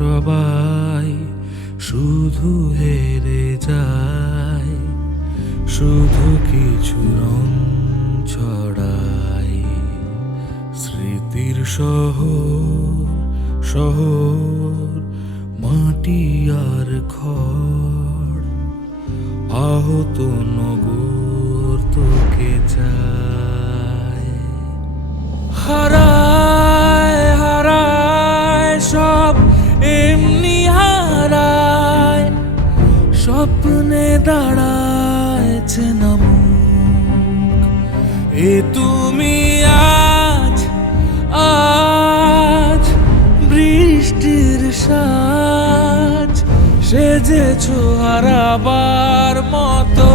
সবাই শুধু হেরে যায়, শুধু কিছু রং ছড়ায়। স্মৃতির শহর শহর মাটি আর খড়, আহত নগর তোকে চায়। হারায় হারায় সব এমনি হারায়, স্বপ্নে দাঁড়ায়ছে না মুখ। এ তুমি আজ আজ বৃষ্টির সাজ সেজেছো হারাবার মতো।